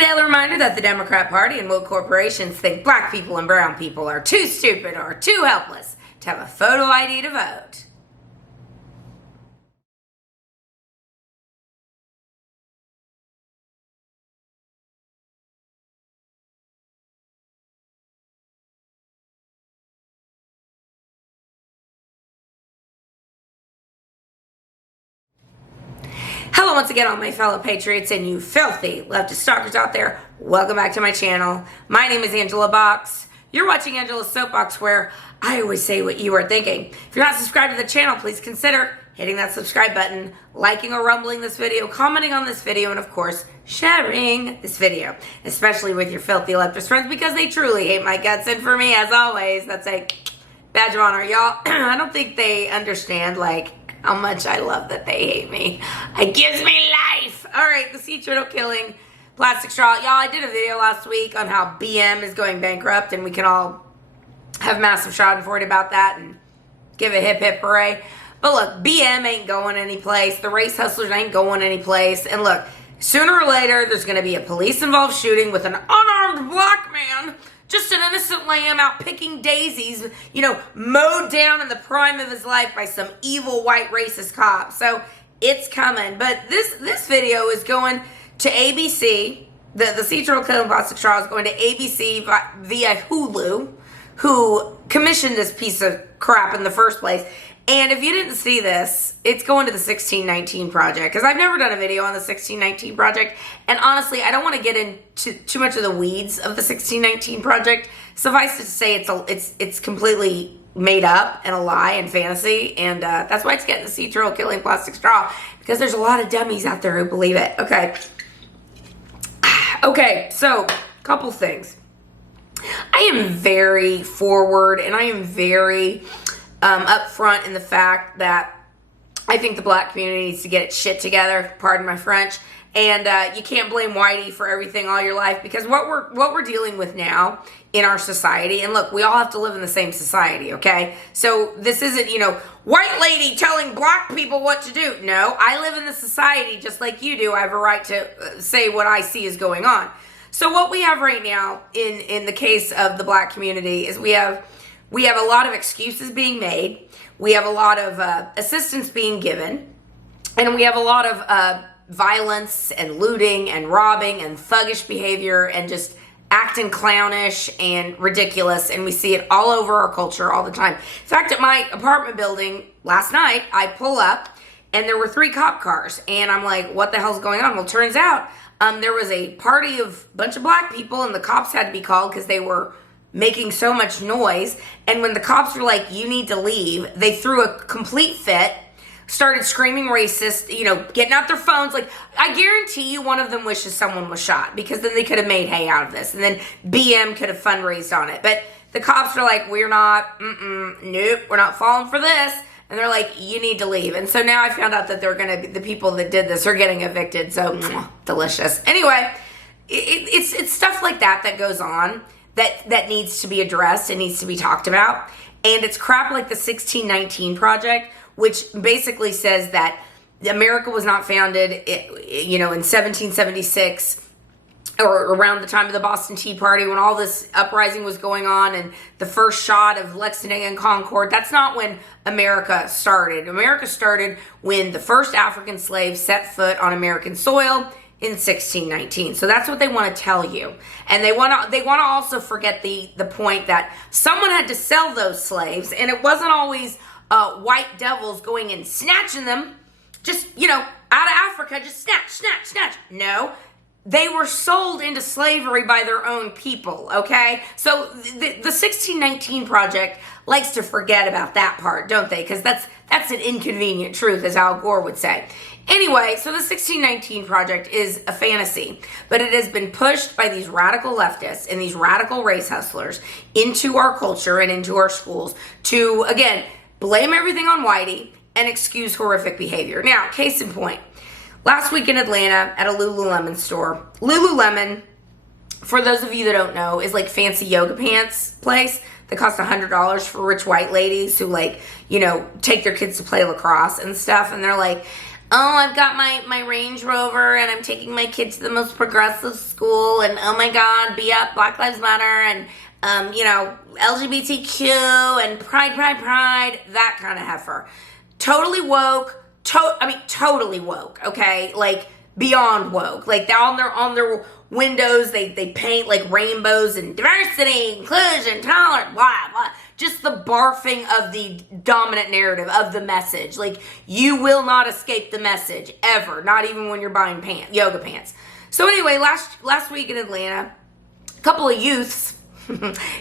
Daily reminder that the Democrat Party and woke corporations think black people and brown people are too stupid or too helpless to have a photo ID to vote. Hello once again, all my fellow patriots and you filthy leftist stalkers out there. Welcome back to my channel. My name is Angela Box. You're watching Angela's Soapbox, where I always say what you are thinking. If you're not subscribed to the channel, please consider hitting that subscribe button, liking or rumbling this video, commenting on this video, and of course, sharing this video, especially with your filthy leftist friends, because they truly hate my guts. And for me, as always, that's a badge of honor. Y'all, I don't think they understand, how much I love that they hate me. It gives me life. All right, the sea turtle killing plastic straw. Y'all, I did a video last week on how BM is going bankrupt, and we can all have massive schadenfreude about that and give a hip hip hooray. But look, BM ain't going anyplace. The race hustlers ain't going anyplace. And look, sooner or later, there's going to be a police-involved shooting with an unarmed black man, just an innocent lamb out picking daisies, mowed down in the prime of his life by some evil white racist cop. So it's coming. But this video is going to ABC. The sea turtle killing plastic straw is going to ABC via Hulu, who commissioned this piece of crap in the first place. And if you didn't see this, it's going to the 1619 Project, because I've never done a video on the 1619 Project, and honestly, I don't want to get into too much of the weeds of the 1619 Project. Suffice it to say, it's completely made up and a lie and fantasy, and that's why it's getting the sea turtle killing plastic straw, because there's a lot of dummies out there who believe it. Okay, so couple things. I am very forward, and I am very upfront in the fact that I think the black community needs to get its shit together, pardon my French, and you can't blame whitey for everything all your life, because what we're dealing with now in our society, and look, we all have to live in the same society, okay? So this isn't, white lady telling black people what to do. No, I live in the society just like you do. I have a right to say what I see is going on. So what we have right now in the case of the black community is we have a lot of excuses being made. We have a lot of assistance being given. And we have a lot of violence and looting and robbing and thuggish behavior and just acting clownish and ridiculous. And we see it all over our culture all the time. In fact, at my apartment building last night, I pull up and there were 3 cop cars. And I'm like, what the hell's going on? Well, turns out there was a party of a bunch of black people, and the cops had to be called because they were making so much noise. And when the cops were like, you need to leave, they threw a complete fit, started screaming racist, getting out their phones. I guarantee you one of them wishes someone was shot, because then they could have made hay out of this, and then BM could have fundraised on it. But the cops are like, we're not, nope, we're not falling for this. And they're like, you need to leave. And so now I found out that the people that did this are getting evicted. So delicious. Anyway, it's stuff like that goes on that needs to be addressed and needs to be talked about. And it's crap like the 1619 Project, which basically says that America was not founded, in 1776 or around the time of the Boston Tea Party, when all this uprising was going on and the first shot of Lexington and Concord. That's not when America started. America started when the first African slave set foot on American soil in 1619. So that's what they want to tell you. And they want to also forget the point that someone had to sell those slaves, and it wasn't always white devils going and snatching them, just, out of Africa, just snatch. No, they were sold into slavery by their own people, okay? So the 1619 Project likes to forget about that part, don't they? Because that's an inconvenient truth, as Al Gore would say. Anyway, so the 1619 Project is a fantasy, but it has been pushed by these radical leftists and these radical race hustlers into our culture and into our schools to, again, blame everything on whitey and excuse horrific behavior. Now, case in point, last week in Atlanta at a Lululemon store. Lululemon, for those of you that don't know, is like fancy yoga pants place that cost $100 for rich white ladies who take their kids to play lacrosse and stuff. And they're like, oh, I've got my Range Rover and I'm taking my kid to the most progressive school, and oh my God, be up, Black Lives Matter, and LGBTQ and pride, that kind of heifer. Totally woke, totally woke, okay? Like, beyond woke. Like, they're on their windows, they paint like rainbows and diversity, inclusion, tolerance, blah, blah. Just the barfing of the dominant narrative of the message. Like, you will not escape the message, ever. Not even when you're buying yoga pants. So anyway, last week in Atlanta, a couple of youths,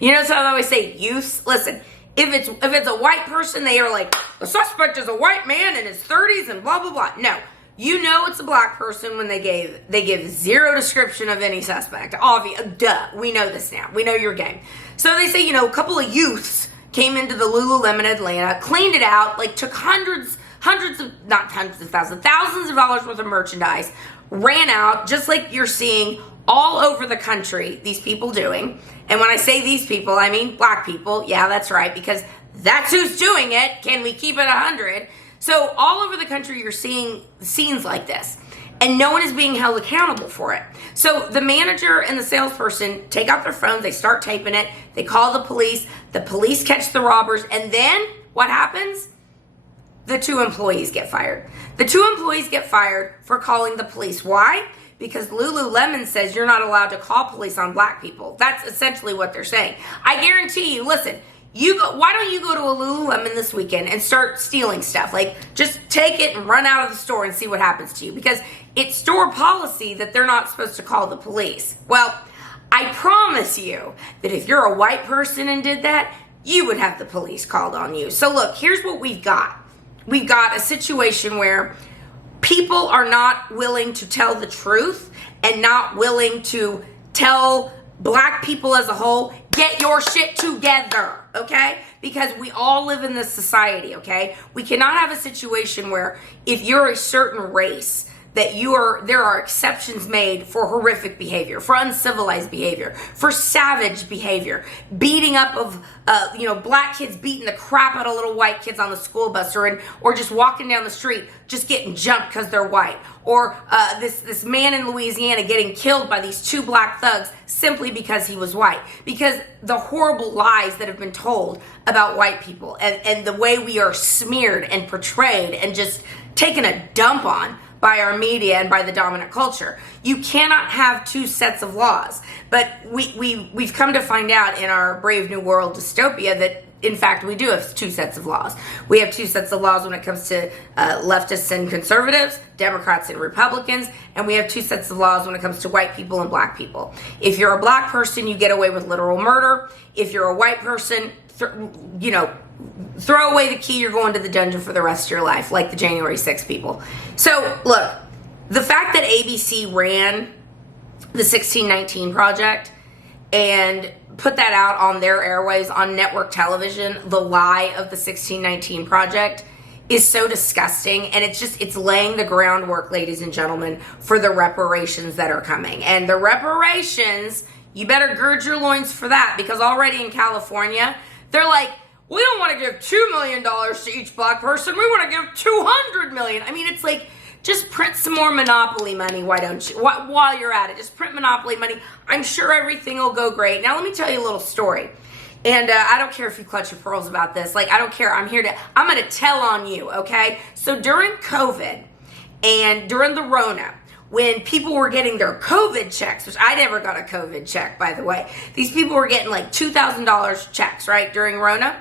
you know, so I always say youths. Listen, if it's a white person, they are like, the suspect is a white man in his 30s and blah, blah, blah. No. You know it's a black person when they give zero description of any suspect. Duh. We know this now. We know your game. So they say, a couple of youths came into the Lululemon Atlanta, cleaned it out, like took thousands of dollars worth of merchandise, ran out, just like you're seeing all over the country, these people doing. And when I say these people, I mean black people. Yeah, that's right, because that's who's doing it. Can we keep it 100? So all over the country, you're seeing scenes like this, and no one is being held accountable for it. So the manager and the salesperson take out their phones, they start taping it, they call the police catch the robbers, and then what happens? The 2 employees get fired. The 2 employees get fired for calling the police. Why? Because Lululemon says you're not allowed to call police on black people. That's essentially what they're saying. I guarantee you, listen, why don't you go to a Lululemon this weekend and start stealing stuff? Like, just take it and run out of the store and see what happens to you. Because it's store policy that they're not supposed to call the police. Well, I promise you that if you're a white person and did that, you would have the police called on you. So look, here's what we've got. We've got a situation where people are not willing to tell the truth and not willing to tell black people as a whole, get your shit together, okay? Because we all live in this society, okay? We cannot have a situation where if you're a certain race, that there are exceptions made for horrific behavior, for uncivilized behavior, for savage behavior, beating up of black kids beating the crap out of little white kids on the school bus, or just walking down the street just getting jumped because they're white, or this man in Louisiana getting killed by these 2 black thugs simply because he was white, because the horrible lies that have been told about white people and the way we are smeared and portrayed and just taken a dump on by our media and by the dominant culture. You cannot have 2 sets of laws. But we've come to find out in our Brave New World dystopia that, in fact, we do have 2 sets of laws. We have 2 sets of laws when it comes to leftists and conservatives, Democrats and Republicans, and we have 2 sets of laws when it comes to white people and black people. If you're a black person, you get away with literal murder. If you're a white person, throw away the key, you're going to the dungeon for the rest of your life, like the January 6th people. So, look, the fact that ABC ran the 1619 Project and put that out on their airwaves, on network television, the lie of the 1619 Project, is so disgusting, and it's laying the groundwork, ladies and gentlemen, for the reparations that are coming. And the reparations, you better gird your loins for that, because already in California, they're like, we don't want to give $2 million to each black person. We want to give $200 million. I mean, it's like, just print some more Monopoly money. Why don't you? While you're at it, just print Monopoly money. I'm sure everything will go great. Now, let me tell you a little story. And I don't care if you clutch your pearls about this. Like, I don't care. I'm going to tell on you, okay? So during COVID and during the Rona, when people were getting their COVID checks, which I never got a COVID check, by the way. These people were getting like $2,000 checks, right, during Rona.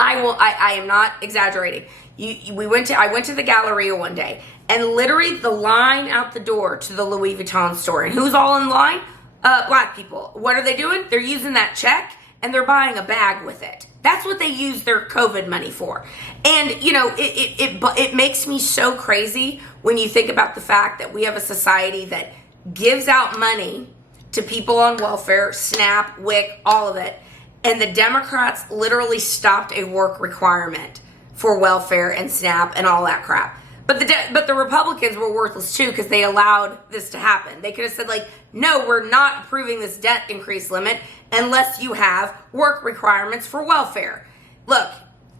I am not exaggerating. I went to the Galleria one day, and literally the line out the door to the Louis Vuitton store. And who's all in line? Black people. What are they doing? They're using that check, and they're buying a bag with it. That's what they use their COVID money for. And, it makes me so crazy when you think about the fact that we have a society that gives out money to people on welfare, SNAP, WIC, all of it. And the Democrats literally stopped a work requirement for welfare and SNAP and all that crap. But the Republicans were worthless too, because they allowed this to happen. They could have said, like, no, we're not approving this debt increase limit unless you have work requirements for welfare. Look,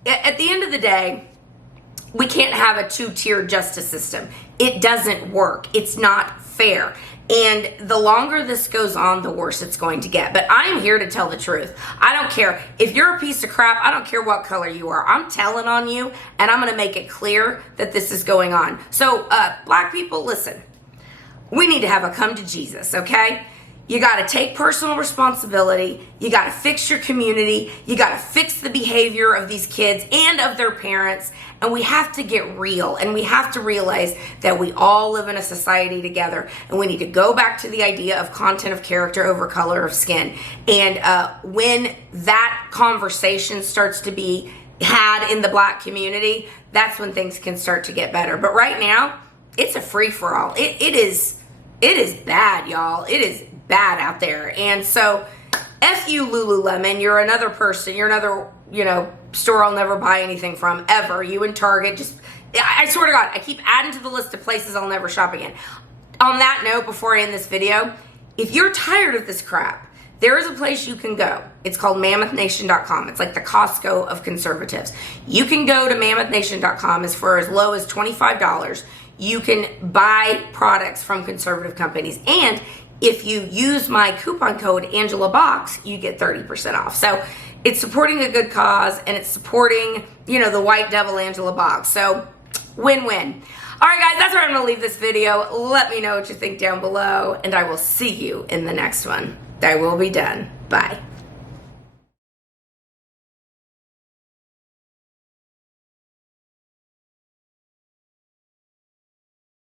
at the end of the day, we can't have a two-tier justice system. It doesn't work. It's not fair. And the longer this goes on, the worse it's going to get. But I'm here to tell the truth. I don't care. If you're a piece of crap, I don't care what color you are. I'm telling on you, and I'm going to make it clear that this is going on. So, black people, listen. We need to have a come to Jesus, okay? You got to take personal responsibility. You got to fix your community. You got to fix the behavior of these kids and of their parents. And we have to get real. And we have to realize that we all live in a society together. And we need to go back to the idea of content of character over color of skin. And when that conversation starts to be had in the black community, that's when things can start to get better. But right now, it's a free-for-all. It is bad, y'all. It is bad out there. And so, F you, Lululemon. You're another person. You're another, store I'll never buy anything from, ever. You and Target. I swear to God, I keep adding to the list of places I'll never shop again. On that note, before I end this video, if you're tired of this crap, there is a place you can go. It's called MammothNation.com. It's like the Costco of conservatives. You can go to MammothNation.com for as low as $25. You can buy products from conservative companies. And if you use my coupon code AngelaBox, you get 30% off. So it's supporting a good cause, and it's supporting, the white devil Angela Box. So win-win. All right, guys, that's where I'm going to leave this video. Let me know what you think down below, and I will see you in the next one. I will be done. Bye.